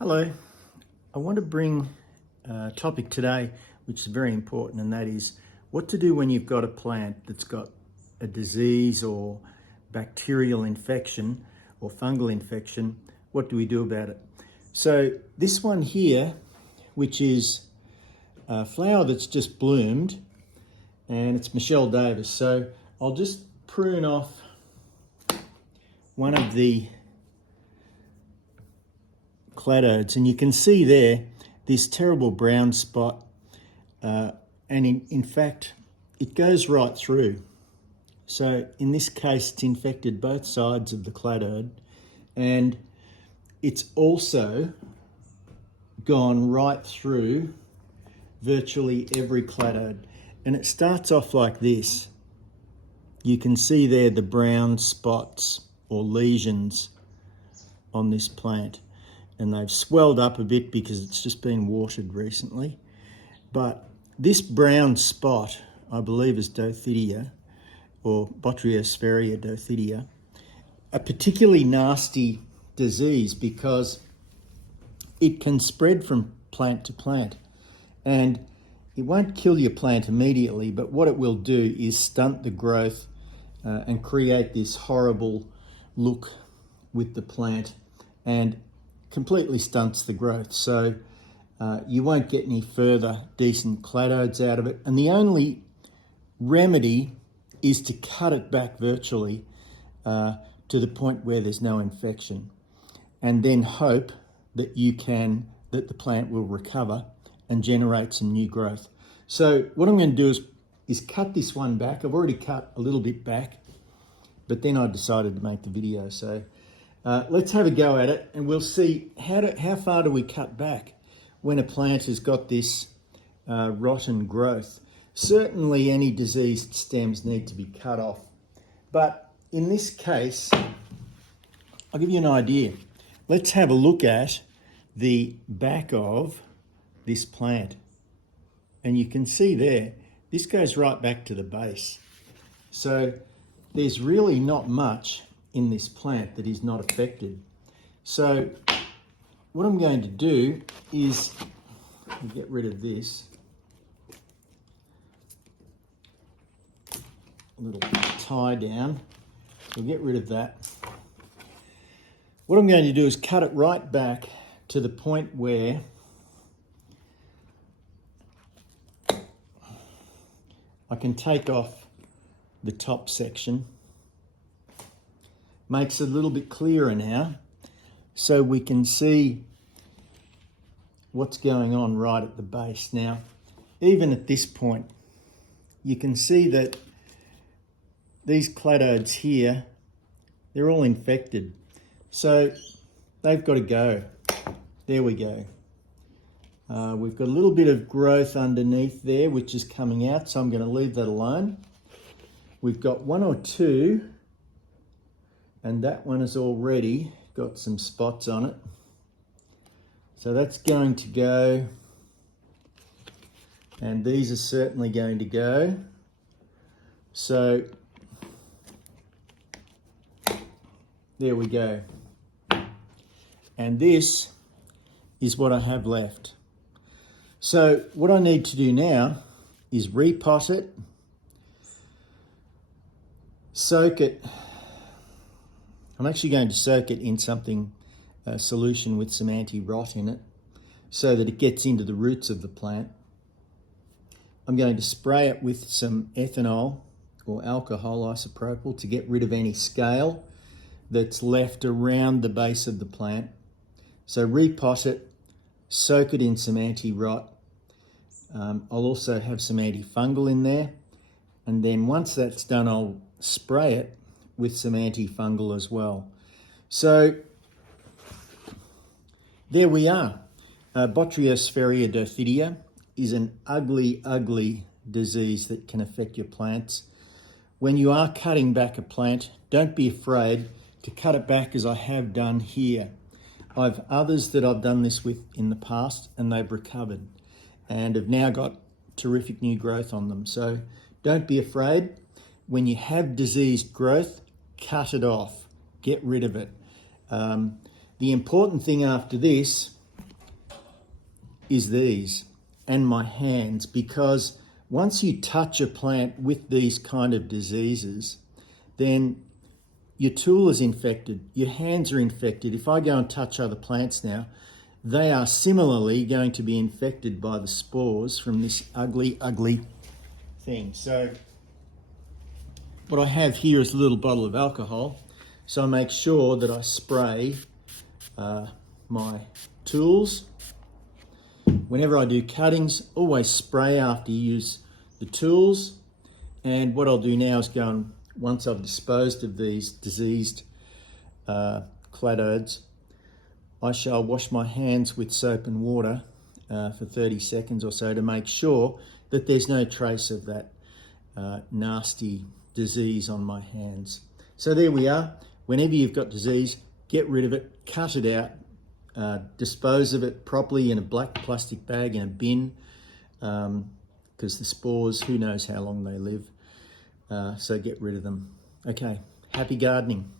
Hello, I want to bring a topic today which is very important, and that is what to do when you've got a plant that's got a disease or bacterial infection or fungal infection. What do we do about it? So this one here, which is a flower that's just bloomed, and it's Michelle Davis. So I'll just prune off one of the cladodes, and you can see there this terrible brown spot, and in fact it goes right through. So in this case it's infected both sides of the cladode, and it's also gone right through virtually every cladode, and it starts off like this. You can see there the brown spots or lesions on this plant, and they've swelled up a bit because it's just been watered recently. But this brown spot, I believe, is Dothidia, or Botryosphaeria Dothidia, a particularly nasty disease because it can spread from plant to plant, and it won't kill your plant immediately, but what it will do is stunt the growth and create this horrible look with the plant, and completely stunts the growth. So you won't get any further decent cladodes out of it. And the only remedy is to cut it back virtually to the point where there's no infection, and then hope that that the plant will recover and generate some new growth. So what I'm going to do is cut this one back. I've already cut a little bit back, but then I decided to make the video. So let's have a go at it, and we'll see how far do we cut back when a plant has got this rotten growth. Certainly any diseased stems need to be cut off, but in this case, I'll give you an idea. Let's have a look at the back of this plant, and you can see there, this goes right back to the base. So there's really not much in this plant that is not affected. So what I'm going to do is get rid of this little tie down. We'll get rid of that. What I'm going to do is cut it right back to the point where I can take off the top section. Makes it a little bit clearer now, so we can see what's going on right at the base. Now, even at this point, you can see that these cladodes here, they're all infected. So they've got to go. There we go. We've got a little bit of growth underneath there, which is coming out, so I'm going to leave that alone. We've got one or two, and that one has already got some spots on it. So that's going to go, and these are certainly going to go. So there we go. And this is what I have left. So what I need to do now is repot it, soak it. I'm actually going to soak it in something, a solution with some anti-rot in it, so that it gets into the roots of the plant. I'm going to spray it with some ethanol or alcohol isopropyl to get rid of any scale that's left around the base of the plant. So repot it, soak it in some anti-rot. I'll also have some antifungal in there, and then once that's done, I'll spray it with some antifungal as well. So there we are. Botryosphaeria Dothidia is an ugly, ugly disease that can affect your plants. When you are cutting back a plant, don't be afraid to cut it back as I have done here. I've others that I've done this with in the past, and they've recovered and have now got terrific new growth on them. So don't be afraid. When you have diseased growth, cut it off, get rid of it. The important thing after this is these and my hands, because once you touch a plant with these kind of diseases, then your tool is infected, your hands are infected. If I go and touch other plants now, they are similarly going to be infected by the spores from this ugly, ugly thing. So what I have here is a little bottle of alcohol. So I make sure that I spray my tools. Whenever I do cuttings, always spray after you use the tools. And what I'll do now is go and, once I've disposed of these diseased cladodes, I shall wash my hands with soap and water for 30 seconds or so to make sure that there's no trace of that nasty disease on my hands. So there we are. Whenever you've got disease, get rid of it, cut it out, dispose of it properly in a black plastic bag in a bin, because the spores, who knows how long they live. So get rid of them. Okay, happy gardening.